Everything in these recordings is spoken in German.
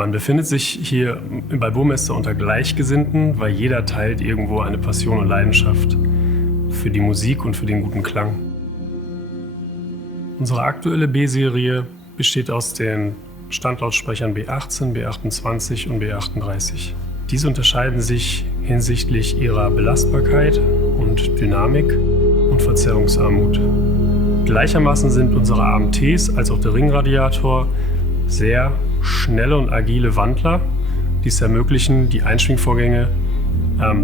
Man befindet sich hier bei Burmester unter Gleichgesinnten, weil jeder teilt irgendwo eine Passion und Leidenschaft für die Musik und für den guten Klang. Unsere aktuelle B-Serie besteht aus den Standlautsprechern B18, B28 und B38. Diese unterscheiden sich hinsichtlich ihrer Belastbarkeit und Dynamik und Verzerrungsarmut. Gleichermaßen sind unsere AMTs als auch der Ringradiator sehr schnelle und agile Wandler, die es ermöglichen, die Einschwingvorgänge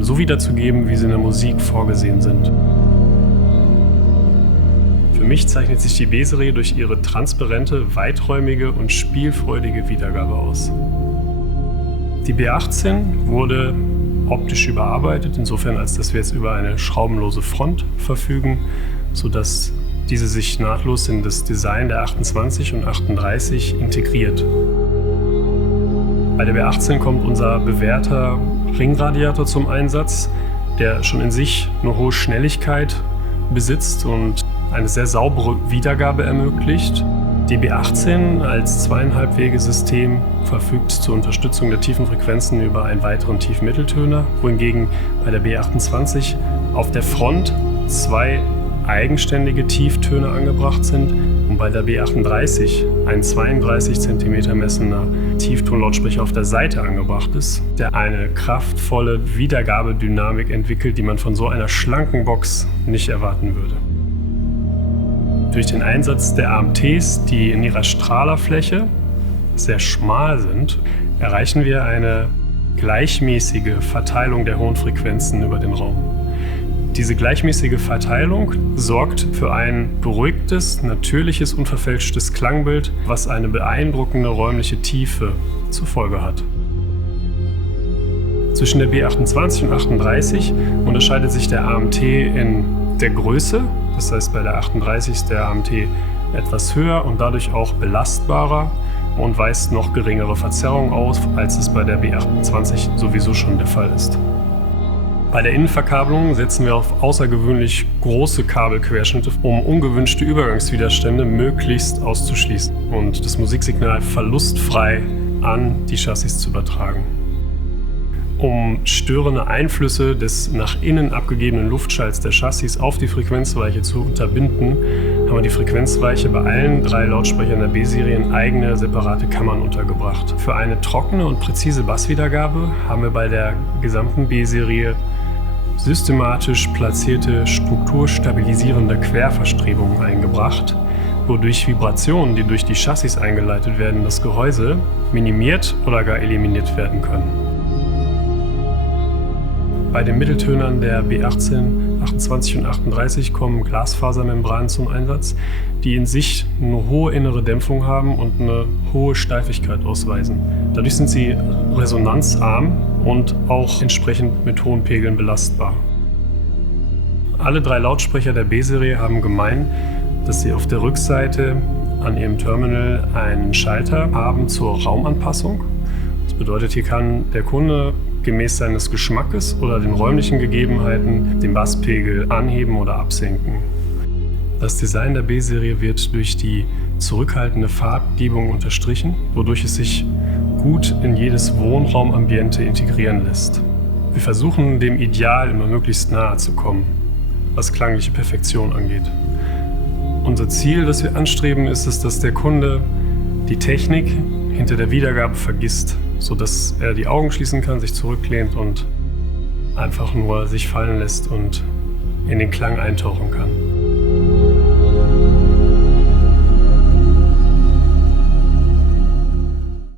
so wiederzugeben, wie sie in der Musik vorgesehen sind. Für mich zeichnet sich die B-Serie durch ihre transparente, weiträumige und spielfreudige Wiedergabe aus. Die B18 wurde optisch überarbeitet, insofern als dass wir jetzt über eine schraubenlose Front verfügen, sodass diese sich nahtlos in das Design der 28 und 38 integriert. Bei der B18 kommt unser bewährter Ringradiator zum Einsatz, der schon in sich eine hohe Schnelligkeit besitzt und eine sehr saubere Wiedergabe ermöglicht. Die B18 als 2,5-Wege-System verfügt zur Unterstützung der tiefen Frequenzen über einen weiteren Tiefmitteltöner, wohingegen bei der B28 auf der Front 2 eigenständige Tieftöne angebracht sind und bei der B38 ein 32 cm messender Tieftonlautsprecher auf der Seite angebracht ist, der eine kraftvolle Wiedergabedynamik entwickelt, die man von so einer schlanken Box nicht erwarten würde. Durch den Einsatz der AMTs, die in ihrer Strahlerfläche sehr schmal sind, erreichen wir eine gleichmäßige Verteilung der hohen Frequenzen über den Raum. Diese gleichmäßige Verteilung sorgt für ein beruhigtes, natürliches, unverfälschtes Klangbild, was eine beeindruckende räumliche Tiefe zur Folge hat. Zwischen der B28 und 38 unterscheidet sich der AMT in der Größe. Das heißt, bei der 38 ist der AMT etwas höher und dadurch auch belastbarer und weist noch geringere Verzerrungen aus, als es bei der B28 sowieso schon der Fall ist. Bei der Innenverkabelung setzen wir auf außergewöhnlich große Kabelquerschnitte, um ungewünschte Übergangswiderstände möglichst auszuschließen und das Musiksignal verlustfrei an die Chassis zu übertragen. Um störende Einflüsse des nach innen abgegebenen Luftschalls der Chassis auf die Frequenzweiche zu unterbinden, haben wir die Frequenzweiche bei allen 3 Lautsprechern der B-Serie in eigene separate Kammern untergebracht. Für eine trockene und präzise Basswiedergabe haben wir bei der gesamten B-Serie systematisch platzierte strukturstabilisierende Querverstrebungen eingebracht, wodurch Vibrationen, die durch die Chassis eingeleitet werden, das Gehäuse minimiert oder gar eliminiert werden können. Bei den Mitteltönern der B18, 28 und 38 kommen Glasfasermembranen zum Einsatz, die in sich eine hohe innere Dämpfung haben und eine hohe Steifigkeit ausweisen. Dadurch sind sie resonanzarm und auch entsprechend mit hohen Pegeln belastbar. Alle 3 Lautsprecher der B-Serie haben gemein, dass sie auf der Rückseite an ihrem Terminal einen Schalter haben zur Raumanpassung. Das bedeutet, hier kann der Kunde gemäß seines Geschmackes oder den räumlichen Gegebenheiten den Basspegel anheben oder absenken. Das Design der B-Serie wird durch die zurückhaltende Farbgebung unterstrichen, wodurch es sich gut in jedes Wohnraumambiente integrieren lässt. Wir versuchen dem Ideal immer möglichst nahe zu kommen, was klangliche Perfektion angeht. Unser Ziel, das wir anstreben, ist es, dass der Kunde die Technik hinter der Wiedergabe vergisst, sodass er die Augen schließen kann, sich zurücklehnt und einfach nur sich fallen lässt und in den Klang eintauchen kann.